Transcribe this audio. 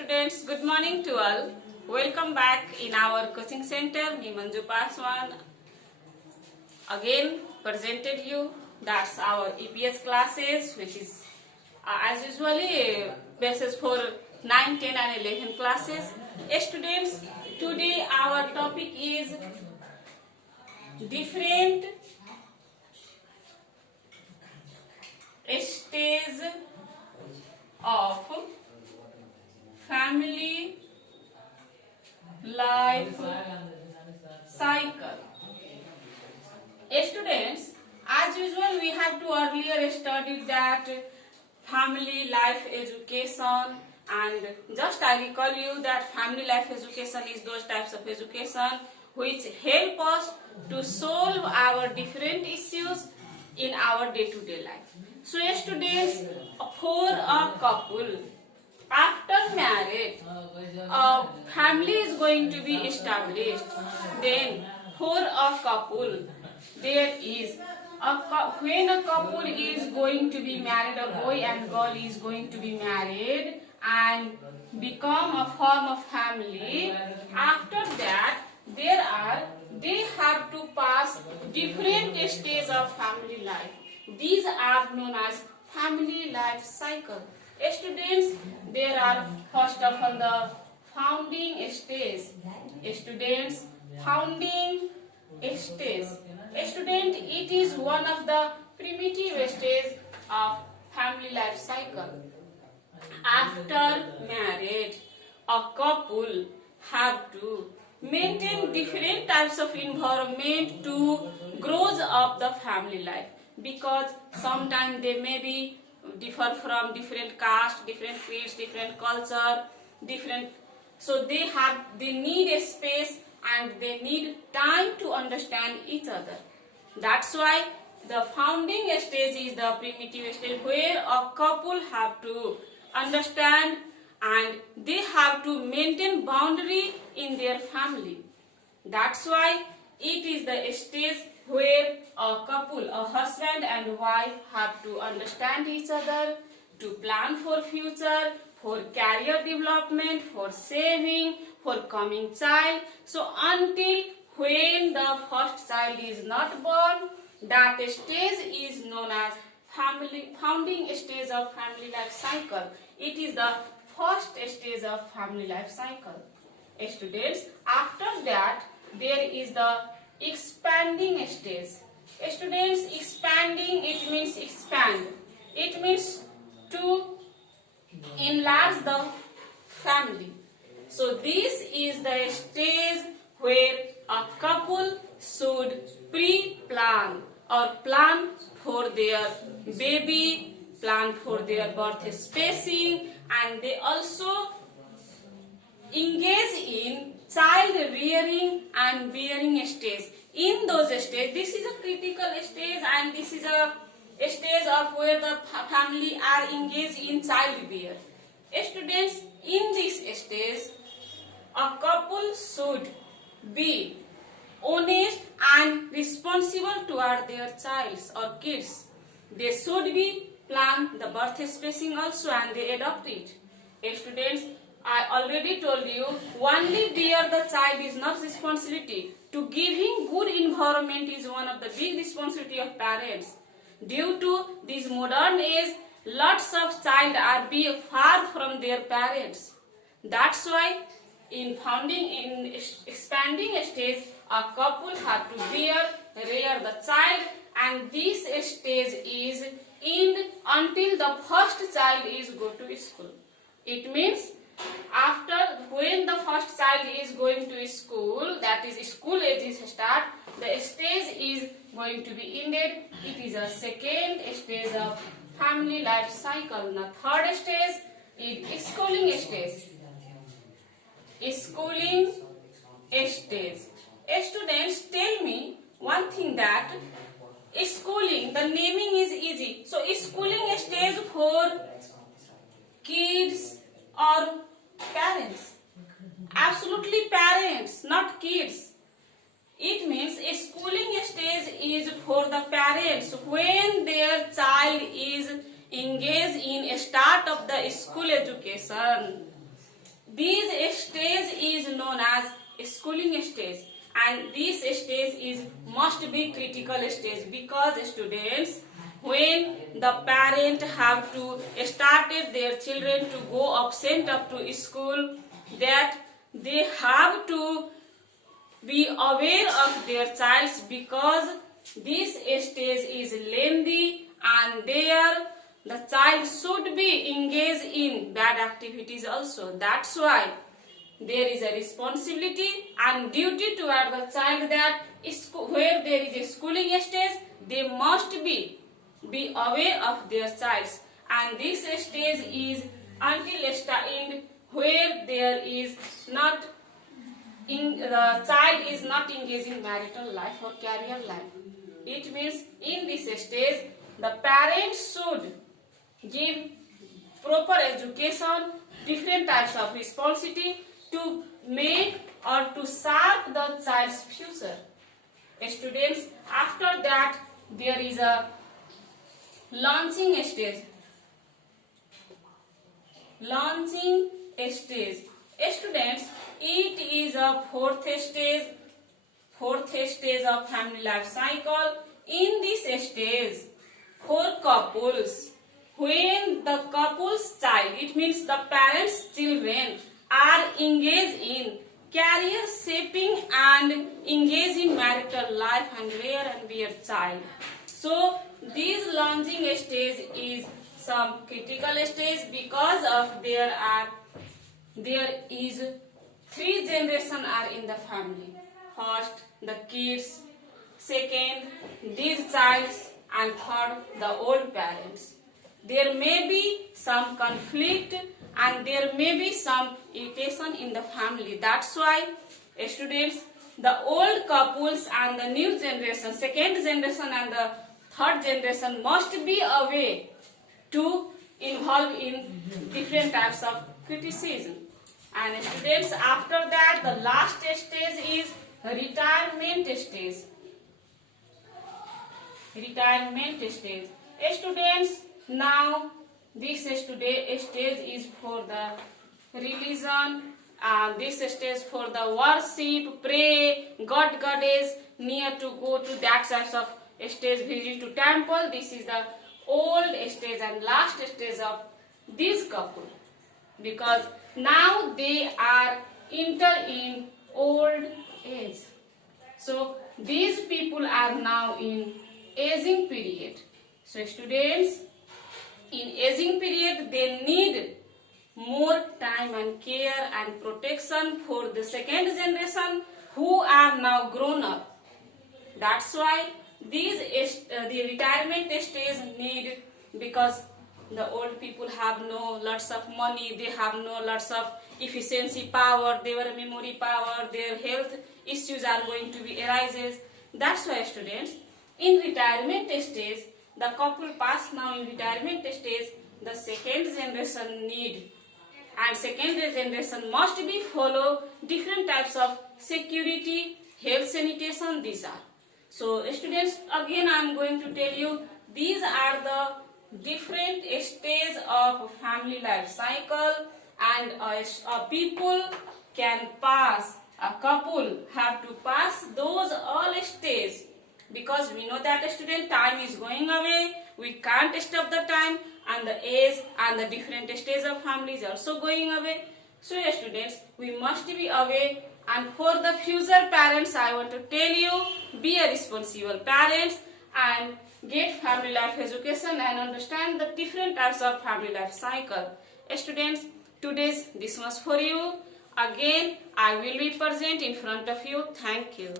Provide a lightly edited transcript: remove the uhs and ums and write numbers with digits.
students, good morning to all. Welcome back in our coaching center. Me Manju Paswan again presented you. That's our EPS classes, which is as usually basis for 9, 10 and 11 classes. Students, today our topic is different stage of family life cycle. Students, as usual, we have to earlier studied that family life education, and just I recall you that family life education is those types of education which help us to solve our different issues in our day-to-day life. So students, for a couple after marriage, a family is going to be established. Then for a couple, there is when a couple is going to be married, a boy and girl is going to be married and become a form of family. After that, they have to pass different stages of family life. These are known as family life cycle. Students, there are first of all the founding stage. Students, founding stage. Student, it is one of the primitive stages of family life cycle. After marriage, a couple have to maintain different types of environment to grow up the family life, because sometimes they may be differ from different caste, different creeds, different culture, so they need a space and they need time to understand each other. That's why the founding stage is the primitive stage where a couple have to understand and they have to maintain boundary in their family. That's why it is the stage where a couple, a husband and wife, have to understand each other, to plan for future, for career development, for saving, for coming child. So until when the first child is not born, that stage is known as founding stage of family life cycle. It is the first stage of family life cycle. Students, after that there is the expanding stage. Students, expanding, it means expand. It means to enlarge the family. So this is the stage where a couple should pre-plan or plan for their baby, plan for their birth spacing, and they also engage in child rearing and bearing stage. In those stages, this is a critical stage and this is a stage of where the family are engaged in child bear. Students, in this stage, a couple should be honest and responsible toward their child or kids. They should be plan the birth spacing also and they adopt it. Students, I already told you, only bear the child is not responsibility. To give him good environment is one of the big responsibility of parents. Due to this modern age, lots of child are be far from their parents. That's why in expanding stage, a couple have to rear the child, and this stage is until the first child is go to school. It means after when the first child is going to school, that is school age is start, the stage is going to be ended. It is a second stage of family life cycle. The third stage is schooling stage. Schooling stage. Students, tell me one thing, that schooling, the naming is easy. So schooling stage for kids or parents? Absolutely parents, not kids. It means a schooling stage is for the parents when their child is engaged in a start of the school education. This stage is known as schooling stage, and this stage is must be critical stage, because students, when the parent have to started their children to go absent up to school, that they have to be aware of their child, because this stage is lengthy and there the child should be engaged in bad activities also. That's why there is a responsibility and duty toward the child that where there is a schooling stage, they must be aware of their child, and this stage is until end where there is not the child is not engaged in marital life or career life. It means in this stage the parents should give proper education, different types of responsibility to make or to serve the child's future. Students, after that there is a launching stage. Launching stage. Students, it is a fourth stage of family life cycle. In this stage, for couples, when the couple's child, it means the parents' children, are engaged in career shaping and engaged in marital life and rear and bear child. So this launching stage is some critical stage, because of there is 3 generations are in the family. First the kids, second these childs, and third the old parents. There may be some conflict and there may be some irritation in the family. That's why students, the old couples and the new generation, second generation and the third generation must be aware to involve in different types of criticism. And students, after that the last stage is retirement stage. Retirement stage. Students, now this stage is for the religion, this stage for the worship, pray, God, goddess, near to go to that types of stage, visit to temple. This is the old stage and last stage of this couple, because now they are enter in old age. So these people are now in aging period. So students, in aging period they need more time and care and protection for the second generation who are now grown up. That's why these the retirement stage need, because the old people have no lots of money, they have no lots of efficiency power, their memory power, their health issues are going to be arises. That's why students, in retirement stage, the couple pass now in retirement stage, the second generation need, and second generation must be follow different types of security, health, sanitation, these are. So students, again I am going to tell you, these are the different stages of family life cycle, and a people can pass, a couple have to pass those all stages, because we know that student time is going away, we can't stop the time, and the age and the different stages of family is also going away. So students, we must be aware, and for the future parents I want to tell you, be a responsible parents and get family life education and understand the different types of family life cycle. Students, today's this was for you. Again I will be present in front of you. Thank you.